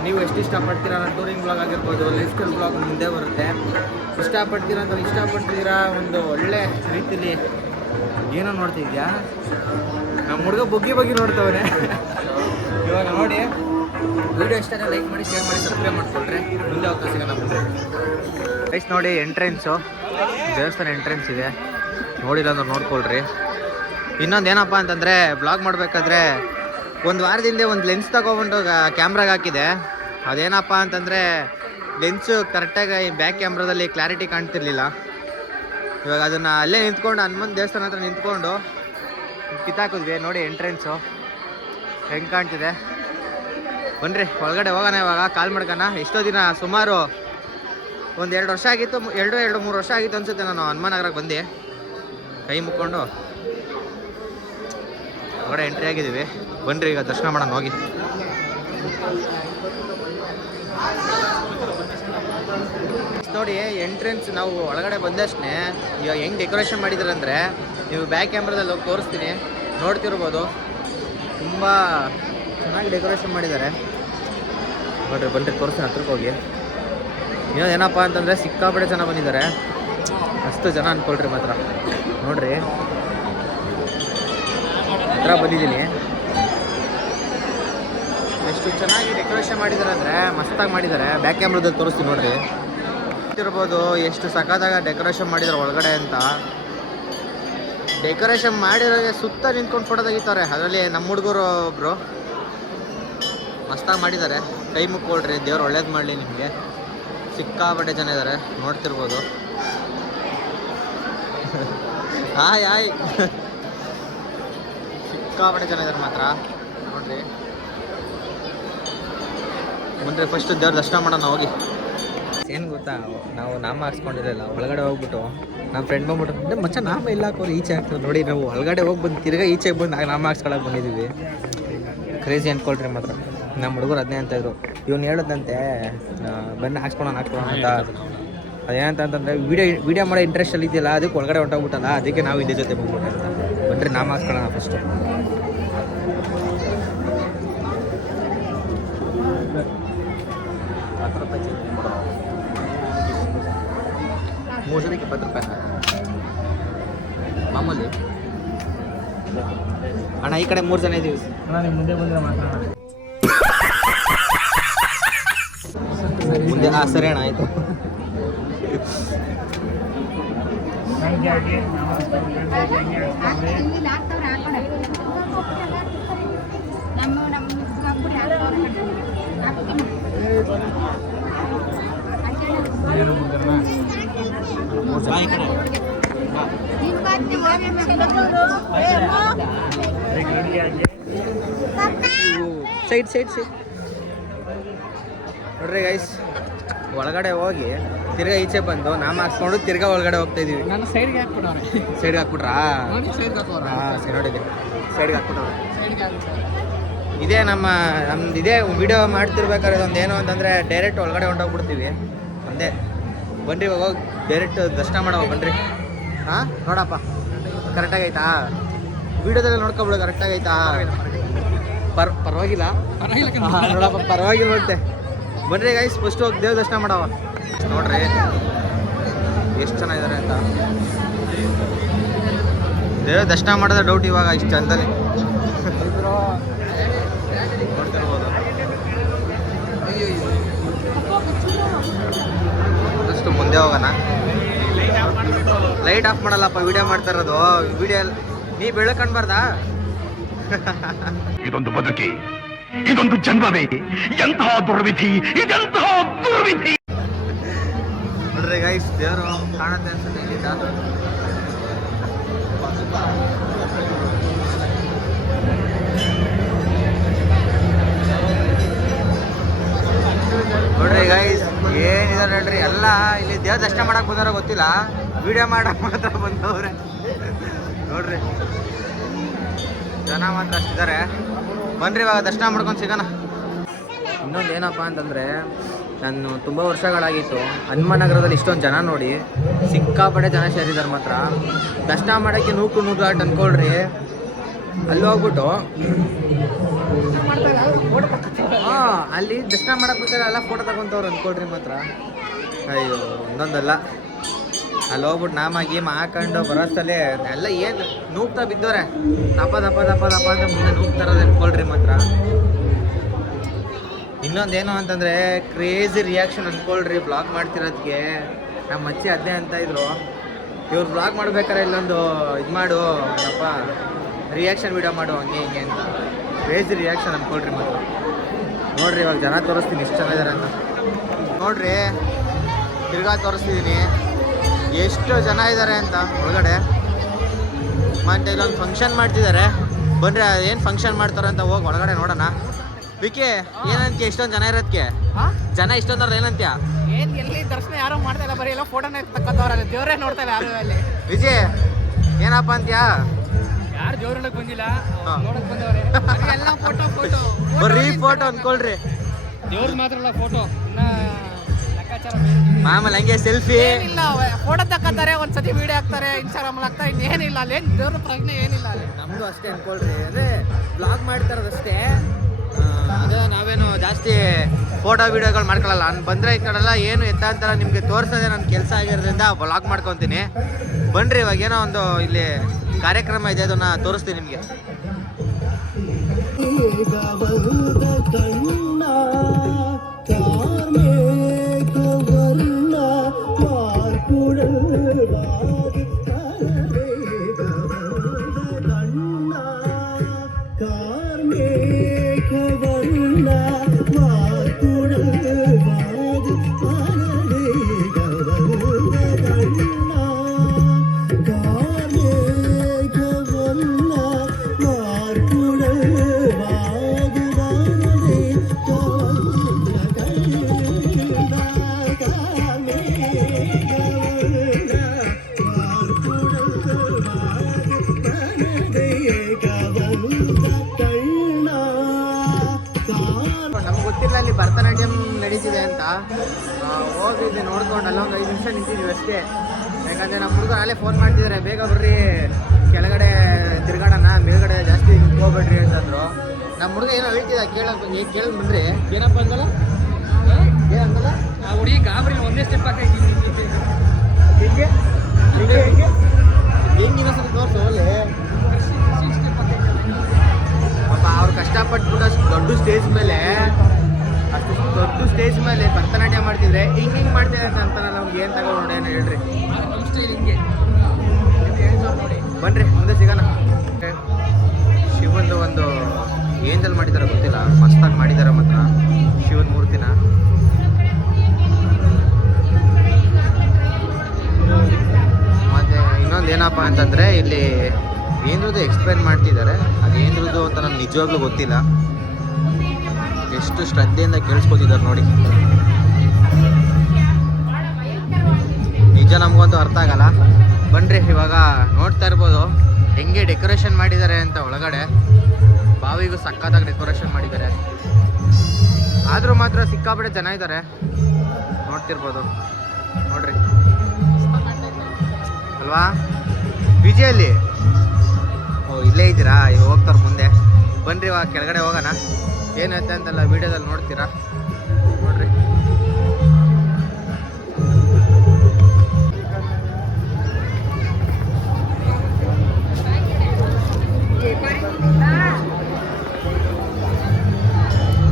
ನೀವು ಎಷ್ಟು ಇಷ್ಟಪಡ್ತೀರಾ, ಟೂರಿಂಗ್ ಬ್ಲಾಗ್ ಆಗಿರ್ಬೋದು, ಲೈಫ್ ಸ್ಟೈಲ್ ಬ್ಲಾಗ್ ಮುಂದೆ ಬರುತ್ತೆ. ಇಷ್ಟಪಡ್ತೀರಾ ಒಂದು ಒಳ್ಳೆ ರೀತಿಲಿ ಏನೋ ನೋಡ್ತಿದ್ಯಾ, ನಮ್ಮ ಹುಡುಗ ಬಗ್ಗಿ ನೋಡ್ತವನೆ. ಇವಾಗ ನೋಡಿ, ವಿಡಿಯೋ ಇಷ್ಟ ಆದರೆ ಲೈಕ್ ಮಾಡಿ, ಶೇರ್ ಮಾಡಿ, ಸಬ್ಸ್ಕ್ರೈಬ್ ಮಾಡ್ಕೊಳ್ರಿ. ಮುಂದೆ ಹೋಗ್ತಾ ಸಿಗೋಣ. ಮುಂದೆ ಗೈಸ್ ನೋಡಿ, ಎಂಟ್ರೆನ್ಸು ದೇವಸ್ಥಾನ ಎಂಟ್ರೆನ್ಸ್ ಇದೆ. ನೋಡಿಲ್ಲ ಅಂದ್ರೆ ನೋಡ್ಕೊಳ್ರಿ. ಇನ್ನೊಂದು ಏನಪ್ಪ ಅಂತಂದರೆ, ಬ್ಲಾಗ್ ಮಾಡಬೇಕಾದ್ರೆ ಒಂದು ವಾರದಿಂದ ಒಂದು ಲೆನ್ಸ್ ತಗೊಬಂದು ಕ್ಯಾಮ್ರಾಗೆ ಹಾಕಿದೆ. ಅದೇನಪ್ಪ ಅಂತಂದರೆ ಲೆನ್ಸು ಕರೆಕ್ಟಾಗಿ ಬ್ಯಾಕ್ ಕ್ಯಾಮ್ರಾದಲ್ಲಿ ಕ್ಲಾರಿಟಿ ಕಾಣ್ತಿರ್ಲಿಲ್ಲ. ಇವಾಗ ಅದನ್ನು ಅಲ್ಲೇ ನಿಂತ್ಕೊಂಡು ಹನುಮಂತ ದೇವಸ್ಥಾನ ಹತ್ರ ನಿಂತ್ಕೊಂಡು ಕಿತ್ತಾಕಿದ್ವಿ. ನೋಡಿ ಎಂಟ್ರೆನ್ಸು ಹೆಂಗೆ ಕಾಣ್ತಿದೆ. ಬನ್ರಿ ಒಳಗಡೆ ಹೋಗೋಣ. ಇವಾಗ ಕಾಲ್ ಮಾಡ್ಕೋಣ. ಎಷ್ಟೋ ದಿನ, ಸುಮಾರು ಒಂದು 2 ವರ್ಷ ಆಗಿತ್ತು, 2-3 ವರ್ಷ ಆಗಿತ್ತು ಅನ್ಸುತ್ತೆ ನಾನು ಹನುಮಾನ್ ನಗರಕ್ಕೆ ಬಂದು ಕೈ ಮುಕ್ಕೊಂಡು ಹೊರಗಡೆ ಎಂಟ್ರಿ ಆಗಿದ್ದೀವಿ. ಬನ್ರಿ ಈಗ ದರ್ಶನ ಮಾಡೋಣ ಹೋಗಿ. ನೋಡಿ ಎಂಟ್ರೆನ್ಸ್ ನಾವು ಒಳಗಡೆ ಬಂದಷ್ಟೇ ಇವಾಗ ಹೆಂಗೆ ಡೆಕೋರೇಷನ್ ಮಾಡಿದ್ದಾರೆ ಅಂದರೆ, ನೀವು ಬ್ಯಾಕ್ ಕ್ಯಾಮ್ರಾದಲ್ಲಿ ಹೋಗಿ ತೋರಿಸ್ತೀನಿ, ನೋಡ್ತಿರ್ಬೋದು. ತುಂಬ ಚೆನ್ನಾಗಿ ಡೆಕೋರೇಷನ್ ಮಾಡಿದ್ದಾರೆ ನೋಡ್ರಿ. ಬನ್ರಿ ತೋರಿಸ್ತೀನಿ ಹತ್ರಕ್ಕೆ ಹೋಗಿ. ಏನಪ್ಪ ಅಂತಂದರೆ ಸಿಕ್ಕಾಪಟ್ಟೆ ಜನ ಬಂದಿದ್ದಾರೆ, ಅಷ್ಟು ಜನ ಅಂದ್ಕೊಳ್ರಿ ಮಾತ್ರ. ನೋಡ್ರಿ ಹತ್ರ ಬಂದಿದ್ದೀನಿ, ಎಷ್ಟು ಚೆನ್ನಾಗಿ ಡೆಕೋರೇಷನ್ ಮಾಡಿದ್ದಾರೆ ಅಂದರೆ ಮಸ್ತಾಗಿ ಮಾಡಿದ್ದಾರೆ. ಬ್ಯಾಕ್ ಕ್ಯಾಮ್ರಾದಲ್ಲಿ ತೋರಿಸ್ತೀನಿ ನೋಡ್ರಿ. ಇರ್ಬೋದು ಎಷ್ಟು ಸಖತ್ತಾಗಿ ಡೆಕೋರೇಷನ್ ಮಾಡಿದ್ದಾರೆ ಒಳಗಡೆ ಅಂತ. ಡೆಕೋರೇಷನ್ ಮಾಡಿರೋರಿಗೆ ಸುತ್ತ ನಿಂತ್ಕೊಂಡು ಫೋಟೋ ತೆಗಿತಾರೆ. ಅದರಲ್ಲಿ ನಮ್ಮ ಹುಡುಗರು ಒಬ್ಬರು ಮಸ್ತಾಗಿ ಮಾಡಿದ್ದಾರೆ. ಕೈ ಮುಕ್ಕೊಳ್ರಿ, ದೇವ್ರು ಒಳ್ಳೇದು ಮಾಡಲಿ ನಿಮಗೆ. ಸಿಕ್ಕಾಪಟ್ಟೆ ಜನ ಇದ್ದಾರೆ, ನೋಡ್ತಿರ್ಬೋದು. ಹಾಯ್ ಸಿಕ್ಕಾಪಟ್ಟೆ ಜನ ಇದ್ದಾರೆ ಮಾತ್ರ ನೋಡ್ರಿ. ಮುಂದೆ ಫಸ್ಟ್ ದೇವ್ರ ದರ್ಶನ ಮಾಡೋಣ ಹೋಗಿ. ಏನು ಗೊತ್ತಾ, ನಾವು ನಾಮ ಹಾಕ್ಸ್ಕೊಂಡಿರಲಿಲ್ಲ. ಒಳಗಡೆ ಹೋಗ್ಬಿಟ್ಟು ನಮ್ಮ ಫ್ರೆಂಡ್ ಬಂದ್ಬಿಟ್ಟು ಅಂದರೆ ಮಚ್ಚ ನಾಮ ಇಲ್ಲ ಹಾಕೋರು ಈಚೆ ಹಾಕ್ತಾರೆ ನೋಡಿ. ನಾವು ಒಳಗಡೆ ಹೋಗಿ ಬಂದು ತಿರ್ಗಾ ಈಚೆಗೆ ಬಂದು ನಾಮ ಹಾಕ್ಸ್ಕೊಳಕ್ಕೆ ಬಂದಿದ್ದೀವಿ. ಕ್ರೇಜಿ ಅಂದ್ಕೊಳ್ರಿ ಮಾತ್ರ. ನಮ್ಮ ಹುಡುಗರು ಅದನ್ನೇ ಅಂತಾಯಿದ್ರು, ಇವ್ನು ಹೇಳೋದಂತೆ ಬನ್ನಿ ಹಾಕ್ಸ್ಕೊಳೋಣ ಅಂತ. ಅದೇನಂತ ಅಂತಂದರೆ ವೀಡಿಯೋ ಮಾಡೋ ಇಂಟ್ರೆಸ್ಟಲ್ಲಿ ಇದೆಯಲ್ಲ, ಅದಕ್ಕೆ ಒಳಗಡೆ ಹೊಂಟೋಗ್ಬಿಟ್ಟಲ್ಲ, ಅದಕ್ಕೆ ನಾವು ಇದೇ ಜೊತೆ ಬಂದ್ಬಿಟ್ಟೆ ಅಂತ. ಬನ್ರಿ ನಾಮ ಹಾಕ್ಸ್ಕೊಳ್ಳೋಣ ಫಸ್ಟು. ₹3 ಜನಕ್ಕೆ ₹20 ಮಾಮೂಲಿ ಅಣ್ಣ. ಈ ಕಡೆ 3 ಜನ ಇದ್ದೀವಿ ಮುಂದೆ ಬಂದರೆ ಮಾತಾಡೋಣ. ಮುಂದೆ ಸರಿ ಅಣ್ಣ, ಆಯಿತು. ಸೈಡ್ ನೋಡ್ರಿ ಗೈಸ್, ಒಳಗಡೆ ಹೋಗಿ ತಿರ್ಗಾ ಈಚೆ ಬಂದು ನಾಮ ಹಾಕ್ಸ್ಕೊಂಡು ತಿರ್ಗಾ ಒಳಗಡೆ ಹೋಗ್ತಾ ಇದೀವಿ. ನಾನು ಸೈಡ್ಗೆ ಹಾಕ್ಬಿಟ್ರಾ? ನೋಡಿದ್ದೆ, ಸೈಡ್ಗೆ ಹಾಕ್ಬಿಟ್ಟವ್ರೆ. ಇದೇ ನಮ್ದು ಇದೇ ವಿಡಿಯೋ ಮಾಡ್ತಿರ್ಬೇಕಾದ್ರೆ ಒಂದು ಏನು ಅಂತಂದರೆ ಡೈರೆಕ್ಟ್ ಒಳಗಡೆ ಹೊಂಟೋಗ್ಬಿಡ್ತೀವಿ. ಒಂದೇ ಬನ್ರಿ, ಇವಾಗ ಹೋಗಿ ಡೈರೆಕ್ಟ್ ದರ್ಶನ ಮಾಡೋ ಬನ್ರಿ. ಹಾಂ ನೋಡಪ್ಪ, ಕರೆಕ್ಟಾಗೈತಾ? ವಿಡಿಯೋದಲ್ಲಿ ನೋಡ್ಕೊಬಿಡು, ಕರೆಕ್ಟಾಗೈತಾ? ಪರವಾಗಿಲ್ಲ ನೋಡಪ್ಪ, ಪರವಾಗಿಲ್ವಂತೆ. ಬನ್ರಿ ಗೈಸ್, ಫಸ್ಟ್ ಹೋಗಿ ದೇವ್ರ ದರ್ಶನ ಮಾಡವ. ನೋಡ್ರಿ ಎಷ್ಟು ಚೆನ್ನಾಗಿದ್ದಾರೆ ಅಂತ. ದೇವ್ರ ದರ್ಶನ ಮಾಡೋದು ಡೌಟ್ ಇವಾಗ ಇಷ್ಟು ಚಂದಲ್ಲಿ ನೋಡ್ತಿರ್ಬೋದು. ಅಷ್ಟು ಮುಂದೆ ಹೋಗೋಣ. ಲೈಟ್ ಆಫ್ ಮಾಡಲ್ಲಪ್ಪ, ವಿಡಿಯೋ ಮಾಡ್ತಾ ಇರೋದು. ವಿಡಿಯೋ ನೀ ಬೆಳಕಣ್ಬಾರ್ದಾ? ಇದೊಂದು ಬದುಕಿ, ಇದೊಂದು ಜನ್ಮವೇ, ಎಂತಹ ದುರ್ವಿಧಿ, ಇದೆಂತಹ ದುರ್ವಿಧಿ. ನೋಡ್ರಿ ಗೈಸ್, ದೇವರು ಕಾಣುತ್ತೆ ಅನ್ಸುತ್ತೆ ಇಲ್ಲಿಂದ. ನೋಡ್ರಿ ಗೈಸ್, ಏನಿದೆ ನೋಡ್ರಿ, ಎಲ್ಲ ಇಲ್ಲಿ ದೇವ್ರ ದರ್ಶನ ಮಾಡಕ್ ಬಂದಾರೋ ಗೊತ್ತಿಲ್ಲ, ವಿಡಿಯೋ ಮಾಡಕ್ ಮಾತ್ರ ಬಂದವ್ರೆ. ನೋಡ್ರಿ ಜನ ಮಾತ್ರ ಅಷ್ಟಿದ್ದಾರೆ. ಬನ್ರಿ ಇವಾಗ ದರ್ಶನ ಮಾಡ್ಕೊಂಡು ಸಿಗೋಣ. ಇನ್ನೊಂದು ಏನಪ್ಪ ಅಂತಂದರೆ, ನಾನು ತುಂಬ ವರ್ಷಗಳಾಗಿತ್ತು ಹನುಮನಗರದಲ್ಲಿ ಇಷ್ಟೊಂದು ಜನ ನೋಡಿ, ಸಿಕ್ಕಾಪಟ್ಟೆ ಜನ ಸೇರಿದ್ದಾರೆ ಮಾತ್ರ. ದರ್ಶನ ಮಾಡೋಕ್ಕೆ ನೂಕು ಅನ್ಕೊಳ್ರಿ. ಅಲ್ಲಿ ಹೋಗ್ಬಿಟ್ಟು ಅಲ್ಲಿ ದರ್ಶನ ಮಾಡಕ್ಕೆ ಬರ್ತಾರೆ, ಎಲ್ಲ ಫೋಟೋ ತಗೊತವ್ರು ಅಂದ್ಕೊಳ್ರಿ ಮಾತ್ರ. ಅಯ್ಯೋ ಒಂದೊಂದಲ್ಲ, ಅಲ್ಲಿ ಹೋಗ್ಬಿಟ್ಟು ನಾಮ ಗೀಮ ಹಾಕೊಂಡು ಬರೋಷ್ಟಲ್ಲೇ ಎಲ್ಲ ಏನು ನೂಗ್ತಾ ಬಿದ್ದವ್ರೆ. ದಪ್ಪ ಅಂತ ಮುಂದೆ ನೂಗ್ತಾರದು ಅಂದ್ಕೊಳ್ರಿ ಮಾತ್ರ. ಇನ್ನೊಂದೇನು ಅಂತಂದರೆ ಕ್ರೇಜಿ ರಿಯಾಕ್ಷನ್ ಅಂದ್ಕೊಳ್ರಿ ಬ್ಲಾಗ್ ಮಾಡ್ತಿರೋದಕ್ಕೆ. ನಮ್ಮ ಮಚ್ಚಿ ಅದೇ ಅಂತ ಇದ್ರು, ಇವ್ರು ಬ್ಲಾಗ್ ಮಾಡ್ಬೇಕಾರೆ ಇಲ್ಲೊಂದು ಇದು ಮಾಡು ಅಪ್ಪ, ರಿಯಾಕ್ಷನ್ ವಿಡಿಯೋ ಮಾಡು ಹಂಗೆ ಹಿಂಗೆ ಅಂತ. ಕ್ರೇಜಿ ರಿಯಾಕ್ಷನ್ ಅಂದ್ಕೊಳ್ರಿ ಮಾತ್ರ. ನೋಡ್ರಿ ಇವಾಗ ಜನ ತೋರಿಸ್ತೀನಿ ಎಷ್ಟು ಚೆನ್ನಾಗಿದ್ದಾರೆ ಅಂತ. ನೋಡ್ರಿ ತಿರ್ಗಾ ತೋರಿಸ್ತಿದ್ದೀನಿ ಎಷ್ಟು ಜನ ಇದ್ದಾರೆ ಅಂತ ಒಳಗಡೆ. ಮತ್ತೆ ಇಲ್ಲೊಂದು ಫಂಕ್ಷನ್ ಮಾಡ್ತಿದ್ದಾರೆ. ಬನ್ರಿ ಏನು ಫಂಕ್ಷನ್ ಮಾಡ್ತಾರೆ ಅಂತ ಹೋಗಿ ಒಳಗಡೆ ನೋಡೋಣ. ವಿಕೆ ಏನಂತೀಯ ಇಷ್ಟೊಂದು ಜನ ಇರೋದಕ್ಕೆ? ಜನ ಇಷ್ಟೊಂದು ಏನಂತೀಯ? ಏನ್ ಎಲ್ಲಿ ದರ್ಶನ ಯಾರು ಮಾಡ್ತಾ ಇಲ್ಲ, ಬರೀ ಎಲ್ಲ ಫೋಟೋನೇ ತಕ್ಕಂತವ್ರೆ, ದೇವರೇ ನೋಡ್ತಾ ಇಲ್ಲ ಯಾರು ಅಲ್ಲಿ. ವಿಜಯ್ ಏನಪ್ಪ ಅಂತ್ಯಾ? ಯಾರು ದೇವ್ರ ನೋಡಕ್ ಬಂದಿಲ್ಲ, ನೋಡಕ್ ಬಂದವ್ರೆ. ಎಲ್ಲ ಫೋಟೋ ಬರ್ರಿ ಫೋಟೋ ಅನ್ಕೊಳ್ರಿ. ದೇವ್ರ ಮಾತ್ರ ಅಲ್ಲ ಫೋಟೋ, ಇನ್ನ ಲೆಕ್ಕಾಚಾರ ಆಮೇಲೆ ಹಂಗೆ ಸೆಲ್ಫಿ ಏನಿಲ್ಲ. ಫೋಟೋ ತಕ್ಕಂತಾರೆ, ಒಂದ್ಸತಿ ವಿಡಿಯೋ ಹಾಕ್ತಾರೆ, ಇನ್ಸ್ಟಾಗ್ರಾಮ್ ಹಾಕ್ತಾರೆ, ಇನ್ನೇನಿಲ್ಲ ಅಲ್ಲಿ. ಏನ್ ದೇವ್ರ ಪ್ರಜ್ಞೆ ಏನಿಲ್ಲ ಅಲ್ಲಿ. ನಮ್ದು ಅಷ್ಟೇ ಅನ್ಕೊಳ್ರಿ, ಅಂದ್ರೆ ಬ್ಲಾಗ್ ಮಾಡ್ತಾರದಷ್ಟೇ. ಅದೇ ನಾವೇನು ಜಾಸ್ತಿ ಫೋಟೋ ವಿಡಿಯೋಗಳು ಮಾಡ್ಕೊಳ್ಳಲ್ಲ. ನಾನು ಬಂದರೆ ಈ ಕಡೆಲ್ಲ ಏನು ಎತ್ತಾಂತರ ನಿಮಗೆ ತೋರಿಸೋದೇ ನನ್ನ ಕೆಲಸ ಆಗಿರೋದ್ರಿಂದ ಬ್ಲಾಗ್ ಮಾಡ್ಕೊತೀನಿ. ಬನ್ನಿರಿ, ಇವಾಗ ಏನೋ ಒಂದು ಇಲ್ಲಿ ಕಾರ್ಯಕ್ರಮ ಇದೆ, ಅದನ್ನು ತೋರಿಸ್ತೀನಿ ನಿಮಗೆ. ನಮ್ಗೆ ಗೊತ್ತಿಲ್ಲ ಅಲ್ಲಿ ಭರತನಾಟ್ಯಂ ನಡೀತಿದೆ ಅಂತ. ಹೋಗಿದ್ದೆ ನೋಡ್ಕೊಂಡು ಅಲ್ಲೊಂದು 5 ನಿಮಿಷ ನಿಂತಿದ್ವಿ ಅಷ್ಟೇ. ಯಾಕಂದರೆ ನಮ್ಮ ಹುಡುಗರು ಅಲ್ಲೇ ಫೋನ್ ಮಾಡ್ತಿದ್ದಾರೆ, ಬೇಗ ಬರ್ರಿ ಕೆಳಗಡೆ ತಿರ್ಗಾಡೋಣ, ಮೇಲ್ಗಡೆ ಜಾಸ್ತಿ ಹೋಗ್ಬೇಡ್ರಿ ಅಂತಂದ್ರು. ನಮ್ಮ ಹುಡುಗ ಏನೋ ಹೇಳ್ತಿದ್ದ, ಕೇಳೋದು ಬಂದ್ರಿ ಏನಪ್ಪ ಅಂದಲ್ಲ, ಏನಂದಲ್ಲ ಆ ಹುಡುಗಿ ಗಾಬರಿ ಒಂದೇ ಸ್ಟೆಪ್ ಹಾಕಿ ಹೆಂಗೆ ಇನ್ನೊಂದ್ಸಲ ತೋರಿಸು ಅಲ್ಲಿ. ಪಾಪ ಅವ್ರು ಕಷ್ಟಪಟ್ಬಿಟ್ಟು ಅಷ್ಟು ದೊಡ್ಡ ಸ್ಟೇಜ್ ಮೇಲೆ ಭರತನಾಟ್ಯ ಮಾಡ್ತಿದ್ರೆ ಹಿಂಗೆ ಮಾಡ್ತಿದ್ರೆ ಅಂತ ನಮ್ಗೆ ಏನು ತಗೊಂಡು ಏನು ಹೇಳ್ರಿ. ನಮ್ಮ ಸ್ಟೈಲ್ ಹಿಂಗೆ ಬನ್ರಿ ಮುಂದೆ ಸಿಗೋಣ. ಶಿವಂದು ಒಂದು ಏಂಜಲ್ ಮಾಡಿದಾರೆ ಗೊತ್ತಿಲ್ಲ, ಮಸ್ತಾಗಿ ಮಾಡಿದ್ದಾರೆ ಮಾತ್ರ ಶಿವನ ಮೂರ್ತಿನ. ಮತ್ತು ಇನ್ನೊಂದು ಏನಪ್ಪ ಅಂತಂದರೆ ಇಲ್ಲಿ ಏನ್ರದ್ದು ಎಕ್ಸ್ಪ್ಲೇನ್ ಮಾಡ್ತಿದ್ದಾರೆ, ಅದು ಏನ್ರದ್ದು ಅಂತ ನಮ್ಗೆ ನಿಜವಾಗ್ಲೂ ಗೊತ್ತಿಲ್ಲ. ಎಷ್ಟು ಶ್ರದ್ಧೆಯಿಂದ ಕೇಳಿಸ್ಕೊತಿದ್ದಾರೆ ನೋಡಿ, ನಿಜ ನಮಗಂತೂ ಅರ್ಥ ಆಗಲ್ಲ. ಬನ್ರಿ ಇವಾಗ ನೋಡ್ತಾ ಇರ್ಬೋದು ಹೆಂಗೆ ಡೆಕೋರೇಷನ್ ಮಾಡಿದ್ದಾರೆ ಅಂತ. ಒಳಗಡೆ ಬಾವಿಗೂ ಸಕ್ಕತ್ತಾಗಿ ಡೆಕೋರೇಷನ್ ಮಾಡಿದ್ದಾರೆ. ಆದರೂ ಮಾತ್ರ ಸಿಕ್ಕಾಪಟ್ಟೆ ಜನ ಇದ್ದಾರೆ, ನೋಡ್ತಿರ್ಬೋದು ನೋಡ್ರಿ ಅಲ್ವಾ. ವಿಜಯಲ್ಲಿ ಇಲ್ಲೇ ಇದ್ದೀರಾ, ಇವಾಗ ಹೋಗ್ತಾರೆ ಮುಂದೆ. ಬನ್ರಿ ಇವಾಗ ಕೆಳಗಡೆ ಹೋಗೋಣ. ಏನೈತೆ ಅಂತೆಲ್ಲ ವೀಡಿಯೋದಲ್ಲಿ ನೋಡ್ತೀರಾ ನೋಡ್ರಿ.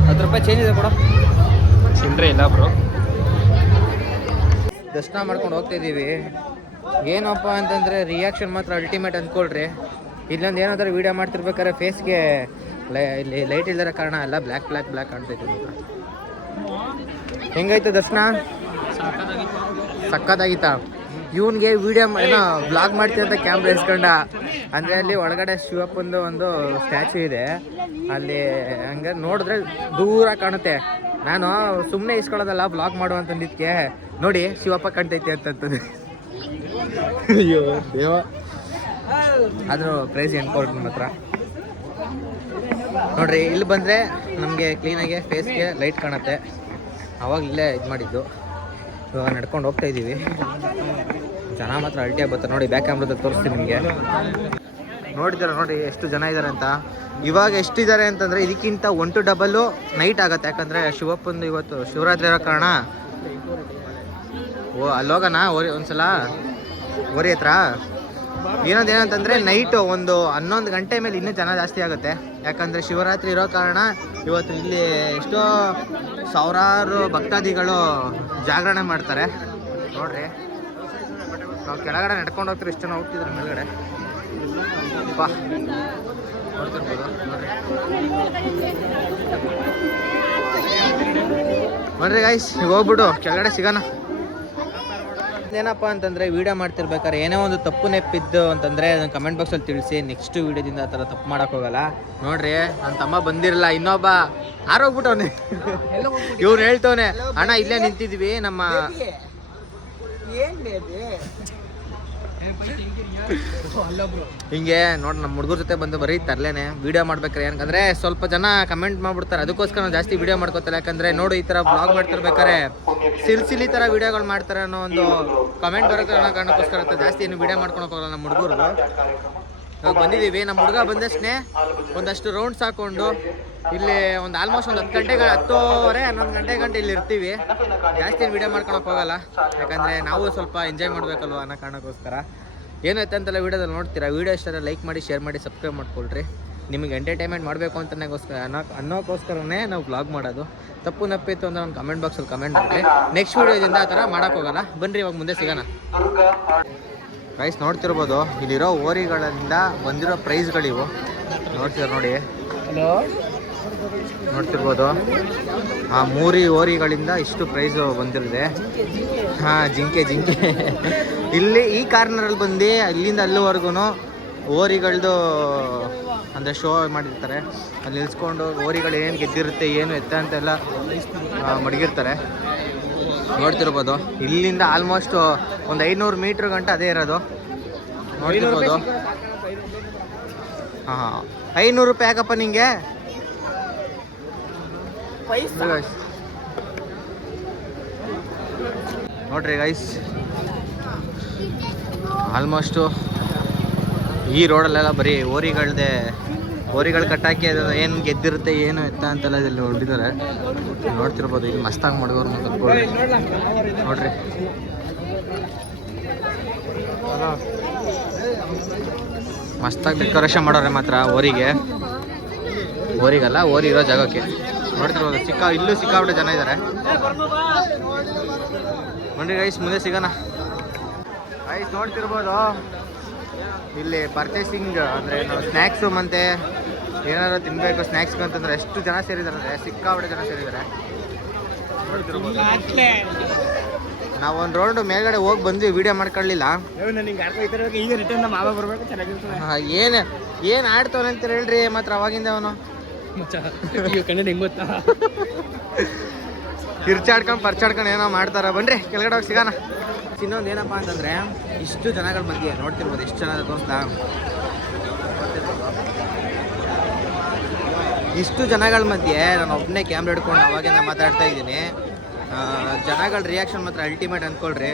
₹10 ಚೇಂಜ್ ಇದೆ ಕೊಡ, ಚಿಲ್ಲರೆ ಇಲ್ಲ ಬ್ರೋ. ದರ್ಶನ ಮಾಡ್ಕೊಂಡು ಹೋಗ್ತಾ ಇದ್ದೀವಿ. ಏನಪ್ಪ ಅಂತಂದರೆ ರಿಯಾಕ್ಷನ್ ಮಾತ್ರ ಅಲ್ಟಿಮೇಟ್ ಅಂದ್ಕೊಳ್ರಿ. ಇಲ್ಲೊಂದು ಏನಾದರೂ ವೀಡಿಯೋ ಮಾಡ್ತಿರ್ಬೇಕಾದ್ರೆ ಫೇಸ್ಗೆ ಇಲ್ಲಿ ಲೈಟ್ ಇಲ್ಲದ ಕಾರಣ ಎಲ್ಲ ಬ್ಲ್ಯಾಕ್ ಕಾಣ್ತೈತೆ ಮಾತ್ರ. ಹೆಂಗಾಯ್ತು ದರ್ಶನ? ಸಕ್ಕತ್ತಾಗಿತ್ತಾ? ಇವನಿಗೆ ವೀಡಿಯೋ ಏನೋ ಬ್ಲಾಗ್ ಮಾಡ್ತೀವಿ ಅಂತ ಕ್ಯಾಮ್ರಾ ಇಸ್ಕೊಂಡ. ಅಂದರೆ ಅಲ್ಲಿ ಒಳಗಡೆ ಶಿವಪ್ಪಂದು ಒಂದು ಸ್ಟ್ಯಾಚು ಇದೆ, ಅಲ್ಲಿ ಹಂಗೆ ನೋಡಿದ್ರೆ ದೂರ ಕಾಣುತ್ತೆ. ನಾನು ಸುಮ್ಮನೆ ಇಸ್ಕೊಳ್ಳೋದಲ್ಲ ಬ್ಲಾಗ್ ಮಾಡು ಅಂತಂದಿದ್ದಕ್ಕೆ ನೋಡಿ ಶಿವಪ್ಪ ಕಾಣ್ತೈತೆ ಅಂತಂತಂದು. ಅಯ್ಯೋ ದೇವ, ಆದರೂ ಕ್ರೇಜಿ ಅನ್ಕೊಳ್ರಿ ನಿಮ್ಮ ಹತ್ರ. ನೋಡ್ರಿ ಇಲ್ಲಿ ಬಂದರೆ ನಮಗೆ ಕ್ಲೀನಾಗಿ ಫೇಸ್ಗೆ ಲೈಟ್ ಕಾಣುತ್ತೆ. ಅವಾಗ ಇಲ್ಲೇ ಇದು ಮಾಡಿದ್ದು. ಇವಾಗ ನಡ್ಕೊಂಡು ಹೋಗ್ತಾ ಇದ್ದೀವಿ. ಜನ ಮಾತ್ರ ಅಲ್ಟಿಯಾಗಿ ಬರ್ತಾರೆ ನೋಡಿ. ಬ್ಯಾಕ್ ಕ್ಯಾಮ್ರಾದಲ್ಲಿ ತೋರಿಸ್ತೀನಿ ನಿಮಗೆ. ನೋಡಿದ್ದಾರೆ ನೋಡಿ ಎಷ್ಟು ಜನ ಇದ್ದಾರೆ ಅಂತ. ಇವಾಗ ಎಷ್ಟಿದ್ದಾರೆ ಅಂತಂದರೆ ಇದಕ್ಕಿಂತ 1 to 2 ನೈಟ್ ಆಗುತ್ತೆ. ಯಾಕಂದರೆ ಶಿವಪ್ಪಂದು ಇವತ್ತು ಶಿವರಾತ್ರಿ ಇರೋ ಕಾರಣ. ಅಲ್ಲೋಗೋಣ ಒಂದ್ಸಲ ಓರಿ ಹತ್ರ. ಏನಂತಂದರೆ ನೈಟು ಒಂದು 11 ಗಂಟೆ ಮೇಲೆ ಇನ್ನೂ ಜನ ಜಾಸ್ತಿ ಆಗುತ್ತೆ. ಯಾಕಂದರೆ ಶಿವರಾತ್ರಿ ಇರೋ ಕಾರಣ ಇವತ್ತು ಇಲ್ಲಿ ಎಷ್ಟೋ ಸಾವಿರಾರು ಭಕ್ತಾದಿಗಳು ಜಾಗರಣೆ ಮಾಡ್ತಾರೆ ನೋಡ್ರಿ. ನಾವು ಕೆಳಗಡೆ ನಡ್ಕೊಂಡು ಹೋಗ್ತೀರಿ, ಇಷ್ಟು ಜನ ಹೋಗ್ತಿದ್ರು ಮೇಲ್ಗಡೆ. ಬಾ ನೋಡ್ತಿರ್ಬೋದು ನೋಡ್ರಿ ಗೈಸ್. ಈಗ ಹೋಗ್ಬಿಟ್ಟು ಕೆಳಗಡೆ ಸಿಗೋಣ. ಏನಪ್ಪ ಅಂತಂದರೆ ವೀಡಿಯೋ ಮಾಡ್ತಿರ್ಬೇಕಾದ್ರೆ ಏನೇ ಒಂದು ತಪ್ಪು ನೆಪ್ಪಿದ್ದು ಅಂತಂದರೆ ಅದನ್ನು ಕಮೆಂಟ್ ಬಾಕ್ಸಲ್ಲಿ ತಿಳಿಸಿ. ನೆಕ್ಸ್ಟ್ ವೀಡಿಯೋದಿಂದ ಆ ಥರ ತಪ್ಪು ಮಾಡೋಕ್ಕೆ ಹೋಗಲ್ಲ. ನೋಡ್ರಿ ನನ್ನ ತಮ್ಮ ಬಂದಿರಲ್ಲ, ಇನ್ನೊಬ್ಬ ಆರೋಗ್ಬಿಟ್ಟವನೆ. ಇವ್ನು ಹೇಳ್ತವನೆ, ಅಣ್ಣ ಇಲ್ಲೇ ನಿಂತಿದ್ವಿ ನಮ್ಮ ಹಿಂಗೆ ನೋಡಿ. ನಮ್ಮ ಹುಡುಗರ ಜೊತೆ ಬಂದು ಬರೀ ತರಲೇನೆ ವೀಡಿಯೋ ಮಾಡ್ಬೇಕಾರೆ. ಏನಂದ್ರೆ ಸ್ವಲ್ಪ ಜನ ಕಮೆಂಟ್ ಮಾಡ್ಬಿಡ್ತಾರೆ, ಅದಕ್ಕೋಸ್ಕರ ನಾವು ಜಾಸ್ತಿ ವೀಡಿಯೋ ಮಾಡ್ಕೋತಾರೆ. ಯಾಕಂದರೆ ನೋಡು ಈ ಥರ ಬ್ಲಾಗ್ ಮಾಡ್ತಿರ್ಬೇಕಾರೆ ಸಿಲ್ಸಿಲಿ ಥರ ವೀಡಿಯೋಗಳು ಮಾಡ್ತಾರೆ ಅನ್ನೋ ಒಂದು ಕಮೆಂಟ್ ಬರುತ್ತೆ ಅನ್ನೋ ಕಾರಣಕ್ಕೋಸ್ಕರ ಜಾಸ್ತಿ ಏನು ವೀಡಿಯೋ ಮಾಡ್ಕೊಳಕ್ಕೆ ಹೋಗಲ್ಲ ನಮ್ಮ ಹುಡುಗರು. ಇವಾಗ ಬಂದಿದ್ದೀವಿ. ನಮ್ಮ ಹುಡುಗ ಬಂದಷ್ಟೇ ಒಂದಷ್ಟು ರೌಂಡ್ಸ್ ಹಾಕೊಂಡು ಇಲ್ಲಿ ಒಂದು ಆಲ್ಮೋಸ್ಟ್ ಒಂದು 10 ಗಂಟೆಗೆ 10:30 11 ಗಂಟೆ ಇಲ್ಲಿ ಇರ್ತೀವಿ. ಜಾಸ್ತಿ ವೀಡಿಯೋ ಮಾಡ್ಕೊಳಕ್ಕೆ ಹೋಗಲ್ಲ, ಯಾಕಂದರೆ ನಾವು ಸ್ವಲ್ಪ ಎಂಜಾಯ್ ಮಾಡಬೇಕಲ್ವ ಅನ್ನೋ ಕಾರಣಕ್ಕೋಸ್ಕರ. ಏನೈತೆ ಅಂತೆಲ್ಲ ವೀಡಿಯೋದಲ್ಲಿ ನೋಡ್ತೀರಾ. ವೀಡಿಯೋ ಇಷ್ಟ ಲೈಕ್ ಮಾಡಿ, ಶೇರ್ ಮಾಡಿ, ಸಬ್ಸ್ಕ್ರೈಬ್ ಮಾಡ್ಕೊಳ್ರಿ. ನಿಮಗೆ ಎಂಟರ್ಟೈನ್ಮೆಂಟ್ ಮಾಡಬೇಕು ಅನ್ನೋಕ್ಕೋಸ್ಕರನೇ ನಾವು ಬ್ಲಾಗ್ ಮಾಡೋದು. ತಪ್ಪು ನಪ್ಪಿತ್ತು ಅಂದರೆ ಒಂದು ಕಮೆಂಟ್ ಬಾಕ್ಸಲ್ಲಿ ಕಮೆಂಟ್ ಮಾಡಿ. ನೆಕ್ಸ್ಟ್ ವೀಡಿಯೋದಿಂದ ಆ ಥರ ಮಾಡೋಕ್ಕೋಗಲ್ಲ. ಬನ್ನಿರಿ ಇವಾಗ ಮುಂದೆ ಸಿಗೋಣ. ಪ್ರೈಸ್ ನೋಡ್ತಿರ್ಬೋದು, ಇಲ್ಲಿರೋ ಓರಿಗಳಿಂದ ಬಂದಿರೋ ಪ್ರೈಸ್ಗಳಿವು ನೋಡ್ತೀರ ನೋಡಿ. ನೋಡ್ತಿರ್ಬೋದು ಆ 3 ಓರಿಗಳಿಂದ ಇಷ್ಟು ಪ್ರೈಸು ಬಂದಿರಿದೆ. ಹಾಂ, ಜಿಂಕೆ ಇಲ್ಲಿ ಈ ಕಾರ್ನರಲ್ಲಿ ಬಂದು ಅಲ್ಲಿಂದ ಅಲ್ಲಿವರೆಗೂ ಓರಿಗಳದ್ದು ಅಂದರೆ ಶೋ ಮಾಡಿರ್ತಾರೆ. ಅಲ್ಲಿ ನಿಲ್ಸ್ಕೊಂಡು ಓರಿಗಳು ಏನು ಗೆದ್ದಿರುತ್ತೆ ಏನು ಎತ್ತ ಅಂತೆಲ್ಲ ಮಡಗಿರ್ತಾರೆ. ನೋಡ್ತಿರ್ಬೋದು ಇಲ್ಲಿಂದ ಆಲ್ಮೋಸ್ಟ್ ಒಂದು 500 ಮೀಟ್ರ್ ಗಂಟ ಅದೇ ಇರೋದು. ನೋಡ್ತಿರ್ಬೋದು. ಹಾಂ, 500 ರೂಪಾಯಿ ಯಾಕಪ್ಪ ನಿಂಗೆ? ನೋಡ್ರಿ ಗೈಸ್, ಆಲ್ಮೋಸ್ಟು ಈ ರೋಡಲ್ಲೆಲ್ಲ ಬರೀ ಓರಿಗಳು ಕಟ್ಟಾಕಿ ಅದು ಏನು ಗೆದ್ದಿರುತ್ತೆ ಏನು ಎತ್ತ ಅಂತೆಲ್ಲ ಇಲ್ಲಿ ಹೊಡಿದ್ದಾರೆ. ನೋಡ್ತಿರ್ಬೋದು ಇಲ್ಲಿ ಮಸ್ತಾಗಿ ಮಾಡಿದವ್ರು ನೋಡ್ರಿ. ಮಸ್ತಾಗಿ ಡೆಕೋರೇಷನ್ ಮಾಡೋರೆ ಮಾತ್ರ ಓರಿಗಲ್ಲ, ಓರಿ ಇರೋ ಜಾಗಕ್ಕೆ. ನೋಡ್ತಿರ್ಬೋದು ಇಲ್ಲೂ ಸಿಕ್ಕಾಬಿಟ್ಟು ಜನ ಇದ್ದಾರೆ. ಬನ್ನಿ ಗೈಸ್ ಮುಂದೆ ಸಿಗೋಣ. ಗೈಸ್ ನೋಡ್ತಿರ್ಬೋದು ಇಲ್ಲಿ ಪರ್ಚೇಸಿಂಗ್ ಅಂದರೆ ನಾವು ಸ್ನ್ಯಾಕ್ಸು ಮತ್ತು ಏನಾದ್ರು ತಿನ್ನಬೇಕು ಸ್ನ್ಯಾಕ್ಸ್ಗೆ ಅಂತಂದರೆ ಎಷ್ಟು ಜನ ಸೇರಿದ್ದಾರೆ ಅಂದರೆ ಸಿಕ್ಕಾಬಿಟ್ಟು ಜನ ಸೇರಿದ್ದಾರೆ. ನೋಡ್ತಿರ್ಬೋದು ನಾವು ಒಂದು ರೌಂಡು ಮೇಲ್ಗಡೆ ಹೋಗಿ ಬಂದ್ವಿ, ವೀಡಿಯೋ ಮಾಡ್ಕೊಳ್ಳಿಲ್ಲ. ಏನು ಆಡ್ತವನೆ ಅಂತ ಹೇಳ್ರಿ ಮಾತ್ರ ಅವಾಗಿಂದ ಅವನು ಕಿರ್ಚಾಡ್ಕೊಂಡು ಏನೋ ಮಾಡ್ತಾರ. ಬನ್ರಿ ಕೆಳಗಡೆ ಹೋಗಿ ಸಿಗೋಣ. ಇನ್ನೊಂದು ಏನಪ್ಪ ಅಂತಂದರೆ ಇಷ್ಟು ಜನಗಳ ಮಧ್ಯೆ ನೋಡ್ತಿರ್ಬೋದು ಎಷ್ಟು ಜನ ತೋರಿಸ್ತಾ. ಇಷ್ಟು ಜನಗಳ ಮಧ್ಯೆ ನಾನು ಒಬ್ಬನೇ ಕ್ಯಾಮ್ರಾ ಹಿಡ್ಕೊಂಡು ಅವಾಗಿಂದ ಮಾತಾಡ್ತಾ ಇದ್ದೀನಿ. ಜನಗಳ ರಿಯಾಕ್ಷನ್ ಮಾತ್ರ ಅಲ್ಟಿಮೇಟ್ ಅಂದ್ಕೊಳ್ರಿ.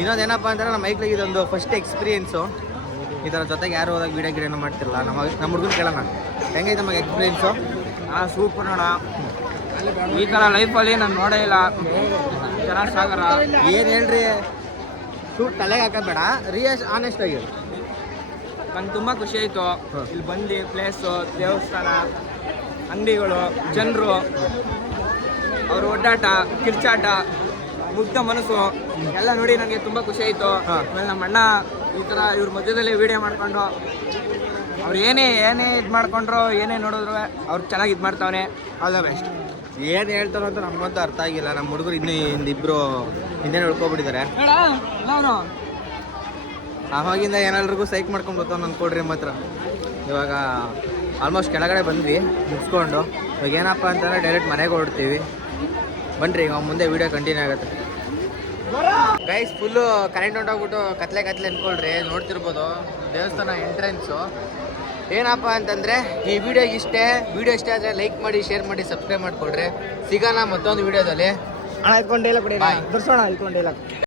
ಇನ್ನೊಂದೇನಪ್ಪ ಅಂತಂದರೆ ನಮ್ಮ ಮೈಕ್ಲಿಗೆ ಇದೊಂದು ಫಸ್ಟ್ ಎಕ್ಸ್ಪೀರಿಯೆನ್ಸು. ಈ ಥರ ಜೊತೆಗೆ ಯಾರು ಹೋದಾಗ ವೀಡಿಯೋನ ಮಾಡ್ತಿರಲ್ಲ. ನಮ್ಮ ಹುಡುಗನ ಕೇಳೋಣ, ಹೆಂಗೈತೆ ನಮಗೆ ಎಕ್ಸ್ಪೀರಿಯೆನ್ಸು? ಸೂಪರ್ ನೋಡ. ಈ ಥರ ಲೈಫಲ್ಲಿ ನಾನು ನೋಡೇ ಇಲ್ಲ. ಚೆನ್ನಾಗಿ ಸಾಗರ ಏನು ಹೇಳ್ರಿ, ಸೂಟ್ ತಲೆಗೆ ಹಾಕೋಬೇಡ, ಆನೆಸ್ಟ್ ಆಗಿ. ನಂಗೆ ತುಂಬ ಖುಷಿ ಆಯಿತು ಇಲ್ಲಿ ಬಂದು. ಪ್ಲೇಸು, ದೇವಸ್ಥಾನ, ಅಂಗಡಿಗಳು, ಜನರು, ಅವ್ರ ಒಡ್ಡಾಟ, ಕಿರ್ಚಾಟ, ಮುಗ್ಧ ಮನಸ್ಸು ಎಲ್ಲ ನೋಡಿ ನನಗೆ ತುಂಬ ಖುಷಿ ಆಯಿತು. ಆಮೇಲೆ ನಮ್ಮ ಅಣ್ಣ ಈ ಥರ ಇವ್ರ ಮಧ್ಯದಲ್ಲಿ ವೀಡಿಯೋ ಮಾಡ್ಕೊಂಡು ಅವ್ರು ಏನೇ ಇದು ಮಾಡ್ಕೊಂಡ್ರು, ಏನೇ ನೋಡಿದ್ರು ಅವ್ರು ಚೆನ್ನಾಗಿ ಇದು ಮಾಡ್ತಾವನೆ. All the best. ಏನು ಹೇಳ್ತಾರೋ ಅಂತ ನಮಗಂತೂ ಅರ್ಥ ಆಗಿಲ್ಲ. ನಮ್ಮ ಹುಡುಗರು ಇಬ್ಬರು ಹಿಂದೆ ಉಳ್ಕೊಬಿಟ್ಟಿದ್ದಾರೆ. ಆವಾಗಿಂದ ಏನೆಲ್ರಿಗೂ ಸೈಕ್ ಮಾಡ್ಕೊಂಡು ಬರ್ತಾವೆ ಅಂದ್ಕೊಡ್ರಿ ಮಾತ್ರ. ಇವಾಗ ಆಲ್ಮೋಸ್ಟ್ ಕೆಳಗಡೆ ಬಂದ್ವಿ ಮುಗಿಸ್ಕೊಂಡು. ಇವಾಗ ಏನಪ್ಪ ಅಂತಂದರೆ ಡೈರೆಕ್ಟ್ ಮನೆಗೆ ಹೊರಡ್ತೀವಿ. ಬನ್ನಿರಿ ಇವಾಗ ಮುಂದೆ ವೀಡಿಯೋ ಕಂಟಿನ್ಯೂ ಆಗುತ್ತೆ. ಗೈಸ್ ಫುಲ್ಲು ಕರೆಂಟ್ ಹೊಂಟೋಗ್ಬಿಟ್ಟು ಕತ್ಲೆ ಅಂದ್ಕೊಳ್ರಿ. ನೋಡ್ತಿರ್ಬೋದು ದೇವಸ್ಥಾನ ಎಂಟ್ರೆನ್ಸು. ಏನಪ್ಪ ಅಂತಂದರೆ ಈ ವಿಡಿಯೋ ಇಷ್ಟೇ ಆದರೆ ಲೈಕ್ ಮಾಡಿ, ಶೇರ್ ಮಾಡಿ, ಸಬ್ಸ್ಕ್ರೈಬ್ ಮಾಡಿಕೊಡ್ರಿ. ಸಿಗೋಣ ಮತ್ತೊಂದು ವೀಡಿಯೋದಲ್ಲಿ. ಅಣ್ಣ ಇಟ್ಕೊಂಡಿಲ್ಲ ಕೊಡಿ, ದರ್ಸೋಣ ಇಟ್ಕೊಂಡಿಲ್ಲ.